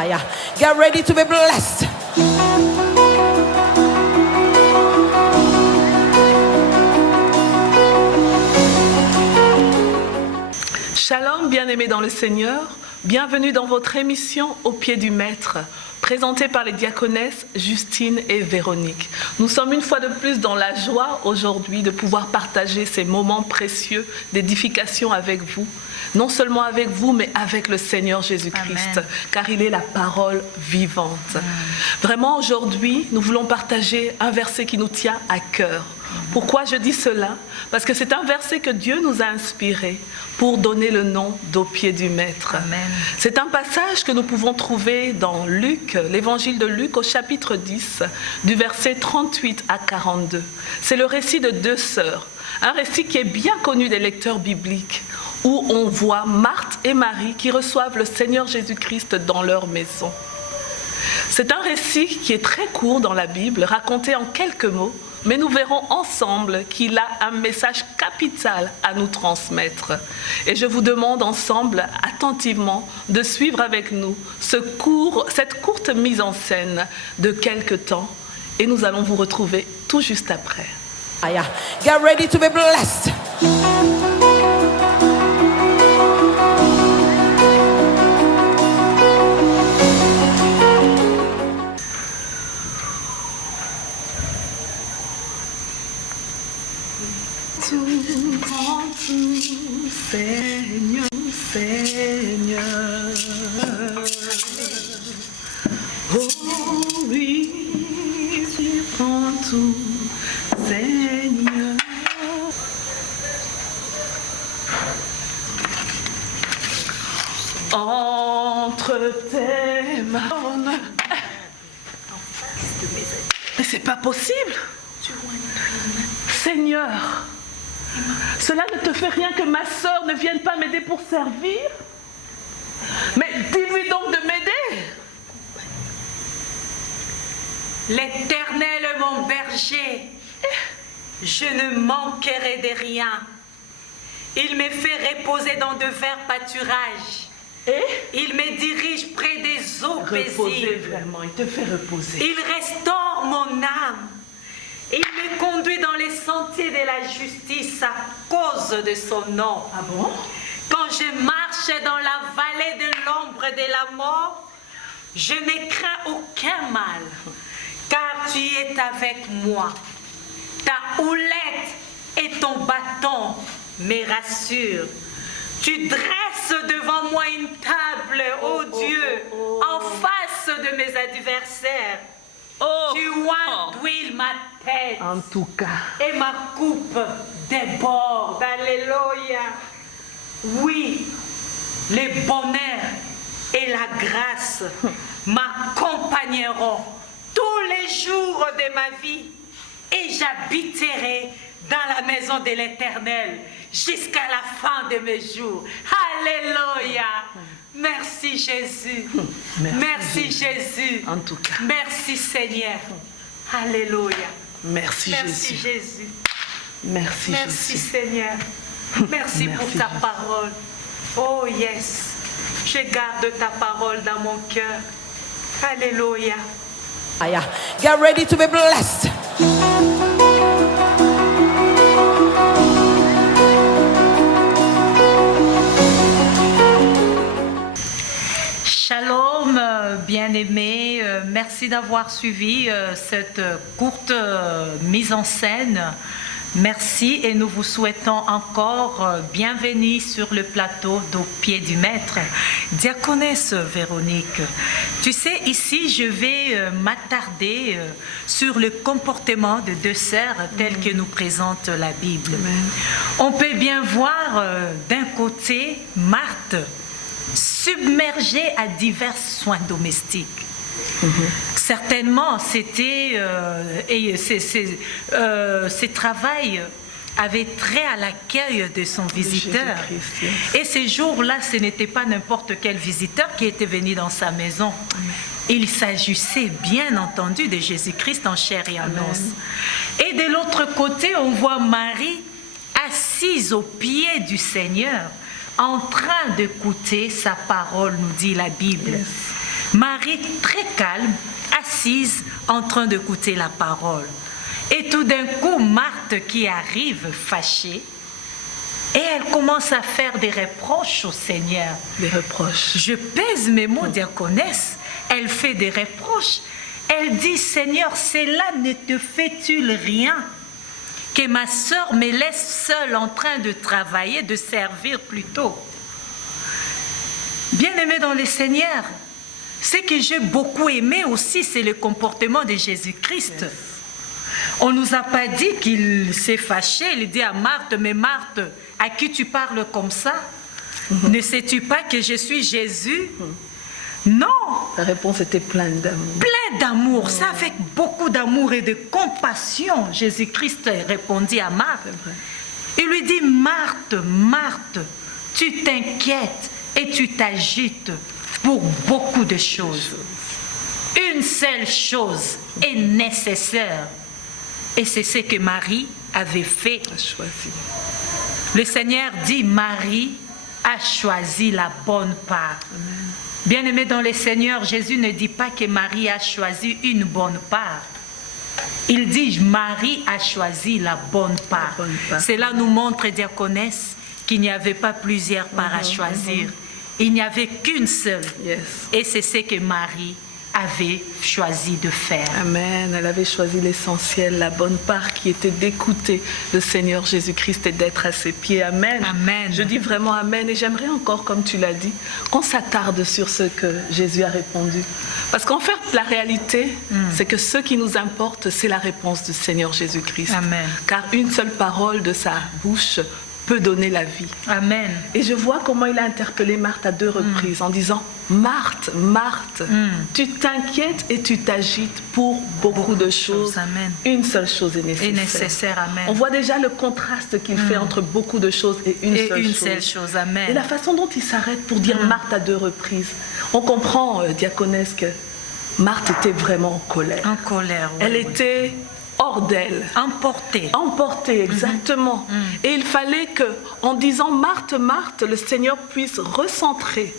Get ready to be blessed. Shalom, bien-aimés dans le Seigneur. Bienvenue dans votre émission Au pied du Maître, présentée par les diaconesses Justine et Véronique. Nous sommes une fois de plus dans la joie aujourd'hui de pouvoir partager ces moments précieux d'édification avec vous. Non seulement avec vous, mais avec le Seigneur Jésus-Christ, car il est la parole vivante. Vraiment, aujourd'hui, nous voulons partager un verset qui nous tient à cœur. Pourquoi je dis cela? Parce que c'est un verset que Dieu nous a inspiré pour donner le nom d'Au pied du Maître. Amen. C'est un passage que nous pouvons trouver dans Luc, l'évangile de Luc au chapitre 10, du verset 38 à 42. C'est le récit de deux sœurs, un récit qui est bien connu des lecteurs bibliques, où on voit Marthe et Marie qui reçoivent le Seigneur Jésus-Christ dans leur maison. C'est un récit qui est très court dans la Bible, raconté en quelques mots, mais nous verrons ensemble qu'il a un message capital à nous transmettre. Et je vous demande ensemble, attentivement, de suivre avec nous cette courte mise en scène de quelques temps, et nous allons vous retrouver tout juste après. Get ready to be blessed. Seigneur, Seigneur, oh oui, tu prends tout, Seigneur. Entre tes mains, mais c'est pas possible, Seigneur. Cela ne te fait rien que ma sœur ne vienne pas m'aider pour servir? Mais dis-lui donc de m'aider. L'Éternel est mon berger, je ne manquerai de rien. Il me fait reposer dans de verts pâturages. Et il me dirige près des eaux paisibles. Vraiment, il te fait reposer. Il restaure mon âme. Il me conduit dans les sentiers de la justice à cause de son nom. Ah bon? Quand je marche dans la vallée de l'ombre de la mort, je ne crains aucun mal, car tu es avec moi. Ta houlette et ton bâton me rassurent. Tu dresses devant moi une table, ô Dieu, en face de mes adversaires. Tu oins d'huile ma tête. En tout cas. Et ma coupe déborde. Alléluia. Oui, le bonheur et la grâce m'accompagneront tous les jours de ma vie et j'habiterai dans la maison de l'Éternel jusqu'à la fin de mes jours. Alléluia. Merci Jésus. Merci Jésus. En tout cas. Merci Seigneur. Alléluia. Merci Jésus. Jésus. Merci Merci Jésus. Seigneur. Merci pour ta parole. Oh yes. Je garde ta parole dans mon cœur. Alléluia. Get ready to be blessed. Shalom, bien-aimés, merci d'avoir suivi cette courte mise en scène. Merci et nous vous souhaitons encore bienvenue sur le plateau d'Au pied du Maître. Diaconesse Véronique, tu sais, ici je vais m'attarder sur le comportement de deux sœurs tel que nous présente la Bible. Amen. On peut bien voir d'un côté Marthe, submergée à divers soins domestiques. Certainement, c'était ses travails avaient trait à l'accueil de son visiteur. Et ces jours-là, ce n'était pas n'importe quel visiteur qui était venu dans sa maison. Il s'agissait bien entendu de Jésus-Christ en chair et en os. Et de l'autre côté, on voit Marie assise aux pieds du Seigneur, en train d'écouter sa parole, nous dit la Bible. Marie, très calme, assise, en train d'écouter la parole. Et tout d'un coup, Marthe qui arrive fâchée, et elle commence à faire des reproches au Seigneur. Des reproches. Je pèse mes mots, diaconesse. Elle fait des reproches. Elle dit, Seigneur, cela ne te fait-il rien que ma sœur me laisse seule en train de travailler, de servir plutôt? Bien-aimé dans le Seigneur, ce que j'ai beaucoup aimé aussi, c'est le comportement de Jésus-Christ. On ne nous a pas dit qu'il s'est fâché. Il dit à Marthe, mais Marthe, à qui tu parles comme ça? Ne sais-tu pas que je suis Jésus? Non. La réponse était pleine d'amour. Plein d'amour. Ça, avec beaucoup d'amour et de compassion, Jésus-Christ répondit à Marthe. Il lui dit, Marthe, Marthe, tu t'inquiètes et tu t'agites pour beaucoup de choses. Une seule chose est nécessaire. Et c'est ce que Marie avait fait. A choisi. Le Seigneur dit, Marie a choisi la bonne part. Bien-aimé dans le Seigneur, Jésus ne dit pas que Marie a choisi une bonne part. Il dit, Marie a choisi la bonne part. bonne part. Cela nous montre, diaconesse, qu'il n'y avait pas plusieurs parts à choisir. Il n'y avait qu'une seule. Yes. Et c'est ce que Marie avait choisi de faire. Amen. Elle avait choisi l'essentiel, la bonne part qui était d'écouter le Seigneur Jésus-Christ et d'être à ses pieds. Amen. Amen. Je dis vraiment Amen. Et j'aimerais encore, comme tu l'as dit, qu'on s'attarde sur ce que Jésus a répondu. Parce qu'en fait, la réalité, c'est que ce qui nous importe, c'est la réponse du Seigneur Jésus-Christ. Amen. Car une seule parole de sa bouche peut donner la vie. Amen. Et je vois comment il a interpellé Marthe à 2 reprises en disant, Marthe, Marthe, tu t'inquiètes et tu t'agites pour beaucoup de choses. Amen. Une seule chose est nécessaire. Et nécessaire, amen. On voit déjà le contraste qu'il fait entre beaucoup de choses et une seule chose. Chose, amen. Et la façon dont il s'arrête pour dire Marthe à 2 reprises. On comprend, diaconesse, que Marthe était vraiment en colère. En colère, oui, Elle oui. était hors d'elle. Emportée, exactement. Et il fallait que, en disant Marthe, Marthe, le Seigneur puisse recentrer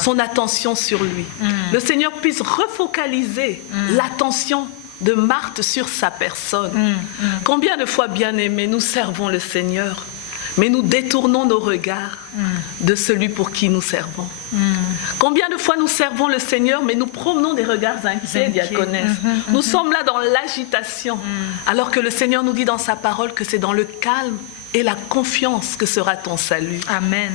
son attention sur lui. Le Seigneur puisse refocaliser l'attention de Marthe sur sa personne. Combien de fois, bien-aimés, nous servons le Seigneur, mais nous détournons nos regards de celui pour qui nous servons. Combien de fois nous servons le Seigneur, mais nous promenons des regards inquiets, diaconesse. Nous sommes là dans l'agitation, alors que le Seigneur nous dit dans sa parole que c'est dans le calme et la confiance que sera ton salut. Amen.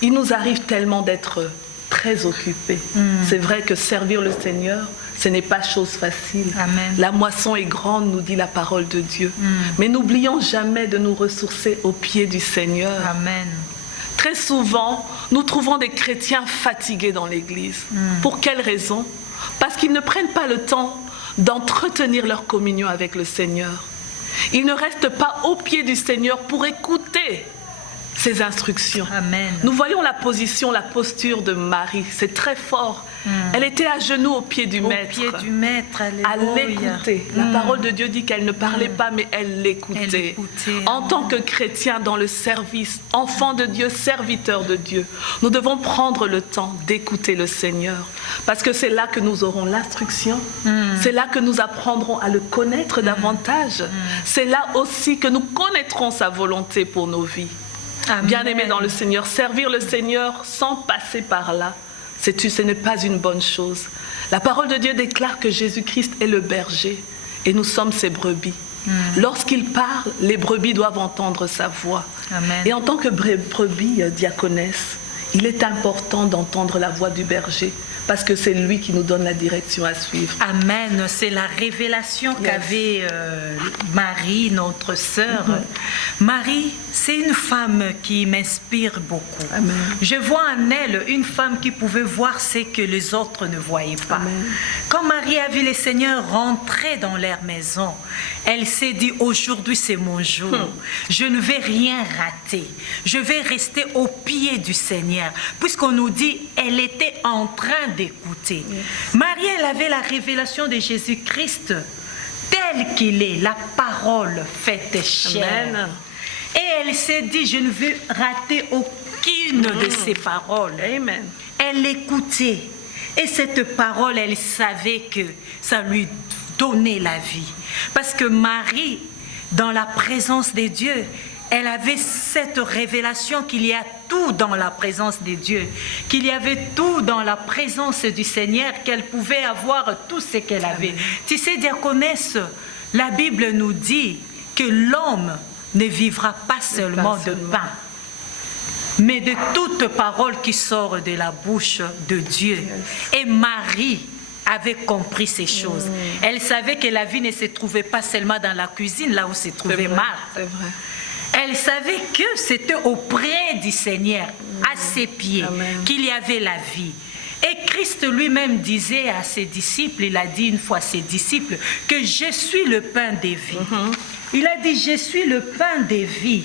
Il nous arrive tellement d'être très occupés. C'est vrai que servir le Seigneur, ce n'est pas chose facile. Amen. La moisson est grande, nous dit la parole de Dieu. Mais n'oublions jamais de nous ressourcer aux pieds du Seigneur. Amen. Très souvent, nous trouvons des chrétiens fatigués dans l'Église. Pour quelle raison? Parce qu'ils ne prennent pas le temps d'entretenir leur communion avec le Seigneur. Ils ne restent pas aux pieds du Seigneur pour écouter ses instructions. Amen. Nous voyons la position, la posture de Marie. C'est très fort. Elle était à genoux au pied du Maître. Au pied du Maître, À alléluia. l'écouter. La parole de Dieu dit qu'elle ne parlait pas, mais elle l'écoutait. En tant que chrétien dans le service, enfant de Dieu, serviteur de Dieu, nous devons prendre le temps d'écouter le Seigneur. Parce que c'est là que nous aurons l'instruction. C'est là que nous apprendrons à le connaître davantage. C'est là aussi que nous connaîtrons sa volonté pour nos vies. Bien-aimés dans le Seigneur, servir le Seigneur sans passer par là, ce n'est pas une bonne chose. La parole de Dieu déclare que Jésus-Christ est le berger et nous sommes ses brebis. Lorsqu'il parle, les brebis doivent entendre sa voix. Amen. Et en tant que brebis diaconesse, il est important d'entendre la voix du berger parce que c'est lui qui nous donne la direction à suivre. Amen. C'est la révélation qu'avait Marie, notre sœur. Marie, c'est une femme qui m'inspire beaucoup. Amen. Je vois en elle une femme qui pouvait voir ce que les autres ne voyaient pas. Amen. Quand Marie a vu le Seigneur rentrer dans leur maison, elle s'est dit, aujourd'hui c'est mon jour. Je ne vais rien rater. Je vais rester au pied du Seigneur. Puisqu'on nous dit, elle était en train d'écouter. Marie, elle avait la révélation de Jésus-Christ tel qu'il est, la parole faite chair. Amen. Et elle s'est dit, je ne vais rater aucune de ces paroles. Amen. Elle l'écoutait. Et cette parole, elle savait que ça lui donnait la vie. Parce que Marie, dans la présence de Dieu, elle avait cette révélation qu'il y a tout dans la présence de Dieu, qu'il y avait tout dans la présence du Seigneur, qu'elle pouvait avoir tout ce qu'elle avait. Tu sais, diaconesse, la Bible nous dit que l'homme ne vivra pas seulement de pain, mais de toute parole qui sort de la bouche de Dieu. Et Marie avait compris ces choses. Elle savait que la vie ne se trouvait pas seulement dans la cuisine, là où se trouvait Marthe. C'est vrai. Elle savait que c'était auprès du Seigneur, à ses pieds, qu'il y avait la vie. Et Christ lui-même disait à ses disciples, il a dit une fois à ses disciples, que je suis le pain des vies. Il a dit, je suis le pain des vies.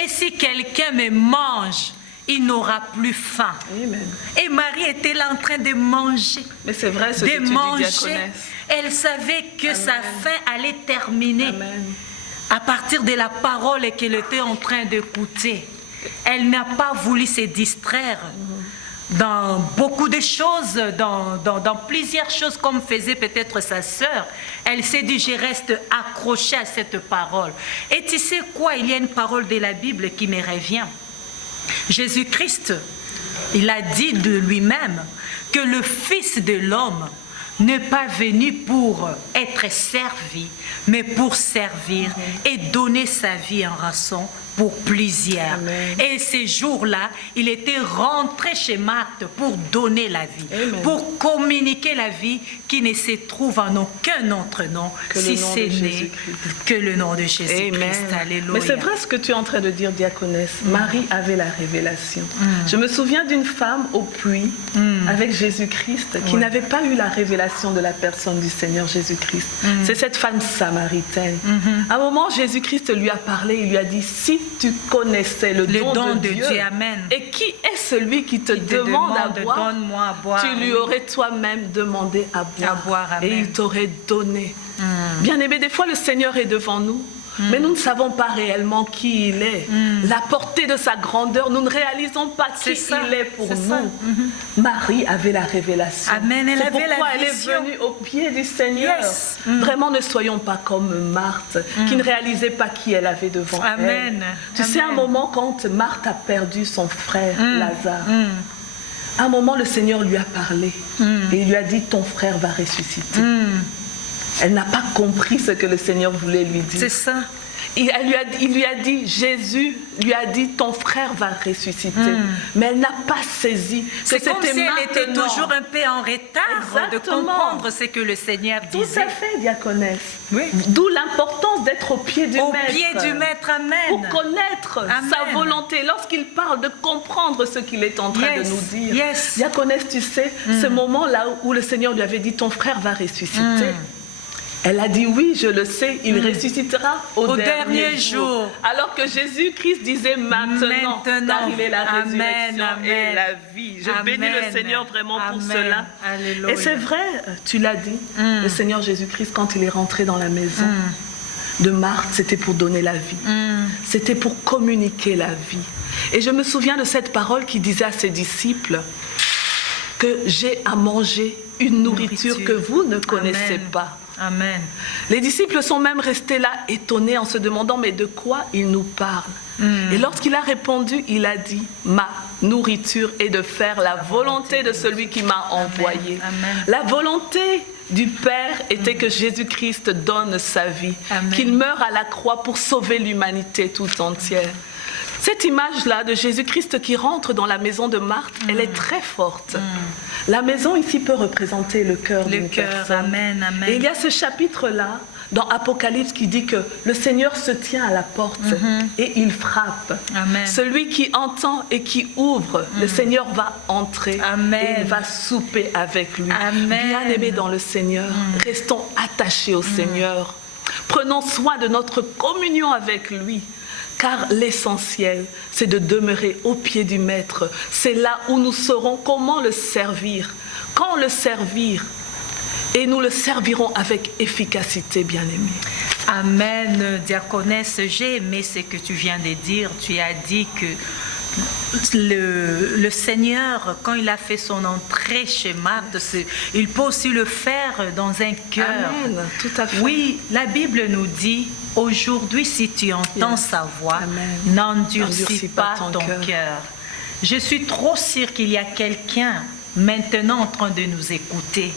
Et si quelqu'un me mange, il n'aura plus faim. Amen. Et Marie était là en train de manger. Mais c'est vrai ce que tu dis, diaconesse. Elle savait que sa faim allait terminer. Amen. À partir de la parole qu'elle était en train d'écouter. Elle n'a pas voulu se distraire dans beaucoup de choses, dans plusieurs choses, comme faisait peut-être sa sœur. Elle s'est dit, je reste accrochée à cette parole. Et tu sais quoi, il y a une parole de la Bible qui me revient. Jésus-Christ, il a dit de lui-même que le Fils de l'homme n'est pas venu pour être servi, mais pour servir et donner sa vie en rançon pour plusieurs. Amen. Et ces jours-là, il était rentré chez Marthe pour donner la vie, Amen. pour communiquer la vie qui ne se trouve en aucun autre nom, si ce n'est que le nom de Jésus-Christ. Alléluia. Mais c'est vrai ce que tu es en train de dire, diaconesse. Marie avait la révélation. Je me souviens d'une femme au puits avec Jésus-Christ qui n'avait pas eu la révélation de la personne du Seigneur Jésus-Christ. C'est cette femme samaritaine. À un moment, Jésus-Christ lui a parlé, il lui a dit, si tu connaissais le don de Dieu, Amen. Et qui est celui qui te demande à boire, donne-moi à boire, tu lui aurais toi-même demandé à boire, amen. et il t'aurait donné. Bien-aimé, des fois le Seigneur est devant nous, mais nous ne savons pas réellement qui il est. La portée de sa grandeur, nous ne réalisons pas qui il est pour nous. Marie avait la révélation. Amen, elle C'est avait pourquoi la elle est vision. venue au pied du Seigneur. Yes. Vraiment, ne soyons pas comme Marthe, qui ne réalisait pas qui elle avait devant Amen. elle. Tu sais, un moment, quand Marthe a perdu son frère Lazare, à un moment, le Seigneur lui a parlé et il lui a dit, ton frère va ressusciter. Elle n'a pas compris ce que le Seigneur voulait lui dire. C'est ça. Il lui a dit, Jésus lui a dit, ton frère va ressusciter. Mais elle n'a pas saisi que C'est c'était comme si elle était maintenant. toujours un peu en retard de Exactement. comprendre ce que le Seigneur Tout disait. à fait, diaconesse. Oui. D'où l'importance d'être au pied du Au Maître. pied du Maître, amen. Pour connaître Amen. sa volonté. Lorsqu'il parle, de comprendre ce qu'il est en train de nous dire. Yes. Diaconesse, tu sais, ce moment-là où le Seigneur lui avait dit, ton frère va ressusciter. Elle a dit oui, je le sais, il ressuscitera au dernier jour. Alors que Jésus-Christ disait maintenant, car il est la résurrection et la vie. Je bénis le Seigneur vraiment pour cela. Alléluia. Et c'est vrai, tu l'as dit, le Seigneur Jésus-Christ, quand il est rentré dans la maison de Marthe, c'était pour donner la vie. C'était pour communiquer la vie. Et je me souviens de cette parole qui disait à ses disciples que j'ai à manger une nourriture que vous ne connaissez pas. Amen. Les disciples sont même restés là étonnés en se demandant mais de quoi il nous parle. Et lorsqu'il a répondu, il a dit ma nourriture est de faire la volonté de celui qui m'a envoyé. Amen. La volonté du Père était que Jésus-Christ donne sa vie, Amen. qu'il meure à la croix pour sauver l'humanité tout entière. Cette image-là de Jésus-Christ qui rentre dans la maison de Marthe, elle est très forte. La maison ici peut représenter le cœur d'une personne. Amen, amen. Et il y a ce chapitre-là dans Apocalypse qui dit que le Seigneur se tient à la porte et il frappe. Amen. Celui qui entend et qui ouvre, le Seigneur va entrer Amen. et il va souper avec lui. Amen. Bien-aimés dans le Seigneur, restons attachés au Seigneur. Prenons soin de notre communion avec lui. Car l'essentiel, c'est de demeurer au pied du Maître. C'est là où nous saurons comment le servir, quand le servir. Et nous le servirons avec efficacité, bien-aimés. Amen, diaconesse. J'ai aimé ce que tu viens de dire. Tu as dit que Le Seigneur, quand il a fait son entrée chez Marthe, il peut aussi le faire dans un cœur. Amen, tout à fait. Oui, la Bible nous dit, aujourd'hui, si tu entends sa voix, Amen. n'endurcis pas ton cœur. Je suis trop sûre qu'il y a quelqu'un maintenant en train de nous écouter.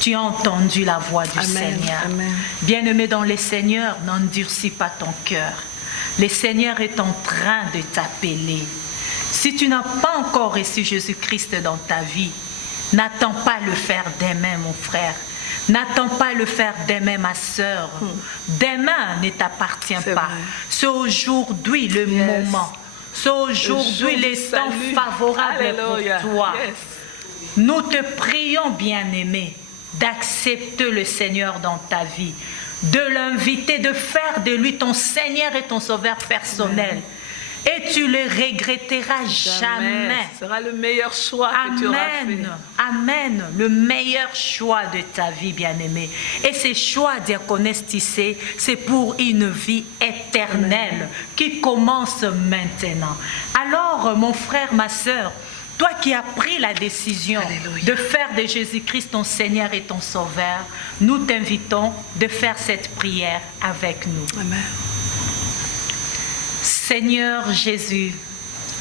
Tu as entendu la voix du Seigneur. Amen. Bien-aimé dans le Seigneur, n'endurcis pas ton cœur. Le Seigneur est en train de t'appeler. Si tu n'as pas encore reçu Jésus-Christ dans ta vie, n'attends pas le faire demain, mon frère. N'attends pas le faire demain, ma sœur. Demain ne t'appartient pas. Vrai. C'est aujourd'hui le moment. C'est aujourd'hui le temps favorable pour toi. Yes. Nous te prions, bien-aimé, d'accepter le Seigneur dans ta vie, de l'inviter, de faire de lui ton Seigneur et ton Sauveur personnel. Amen. Et tu le regretteras jamais. Ce sera le meilleur choix que tu auras fait. Amen. Le meilleur choix de ta vie, bien-aimé. Et ces choix, diaconesse Tissé, c'est pour une vie éternelle qui commence maintenant. Alors, mon frère, ma sœur, toi qui as pris la décision Alléluia. de faire de Jésus-Christ ton Seigneur et ton Sauveur, nous t'invitons de faire cette prière avec nous. Amen. Seigneur Jésus,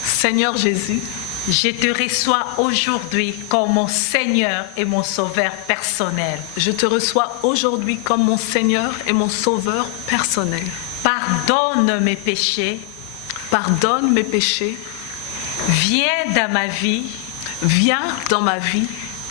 Seigneur Jésus, je te reçois aujourd'hui comme mon Seigneur et mon Sauveur personnel. je te reçois aujourd'hui comme mon Seigneur et mon Sauveur personnel. Pardonne mes péchés, Pardonne mes péchés, viens dans ma vie, viens dans ma vie,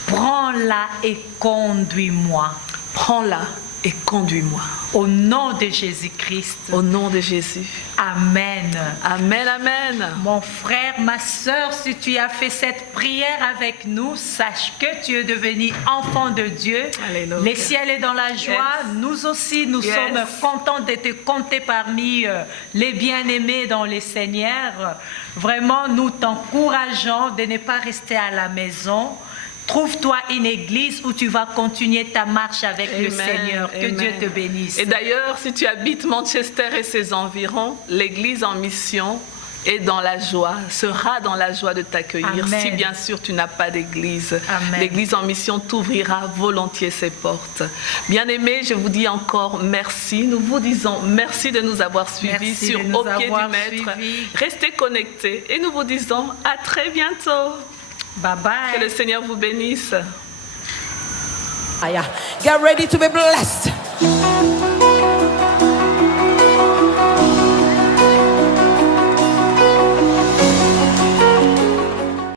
prends-la et conduis-moi. prends-la et conduis-moi. Au nom de Jésus-Christ. Au nom de Jésus. Amen. Amen, amen. Mon frère, ma sœur, si tu as fait cette prière avec nous, sache que tu es devenu enfant de Dieu. Alléluia. Le ciel est dans la joie. Yes. Nous aussi, nous Yes. sommes contents de te compter parmi les bien-aimés dans le Seigneur. Vraiment, nous t'encourageons de ne pas rester à la maison. Trouve-toi une église où tu vas continuer ta marche avec le Amen, Seigneur. Que amen. Dieu te bénisse. Et d'ailleurs, si tu habites Manchester et ses environs, l'église en mission est dans la joie, sera dans la joie de t'accueillir. Amen. Si bien sûr tu n'as pas d'église, Amen. l'église en mission t'ouvrira volontiers ses portes. Bien-aimés, je vous dis encore merci. Nous vous disons merci de nous avoir suivis Merci sur de nous Au pied du avoir Maître. suivis. Restez connectés et nous vous disons à très bientôt. Bye bye. Que le Seigneur vous bénisse. Get ready to be blessed.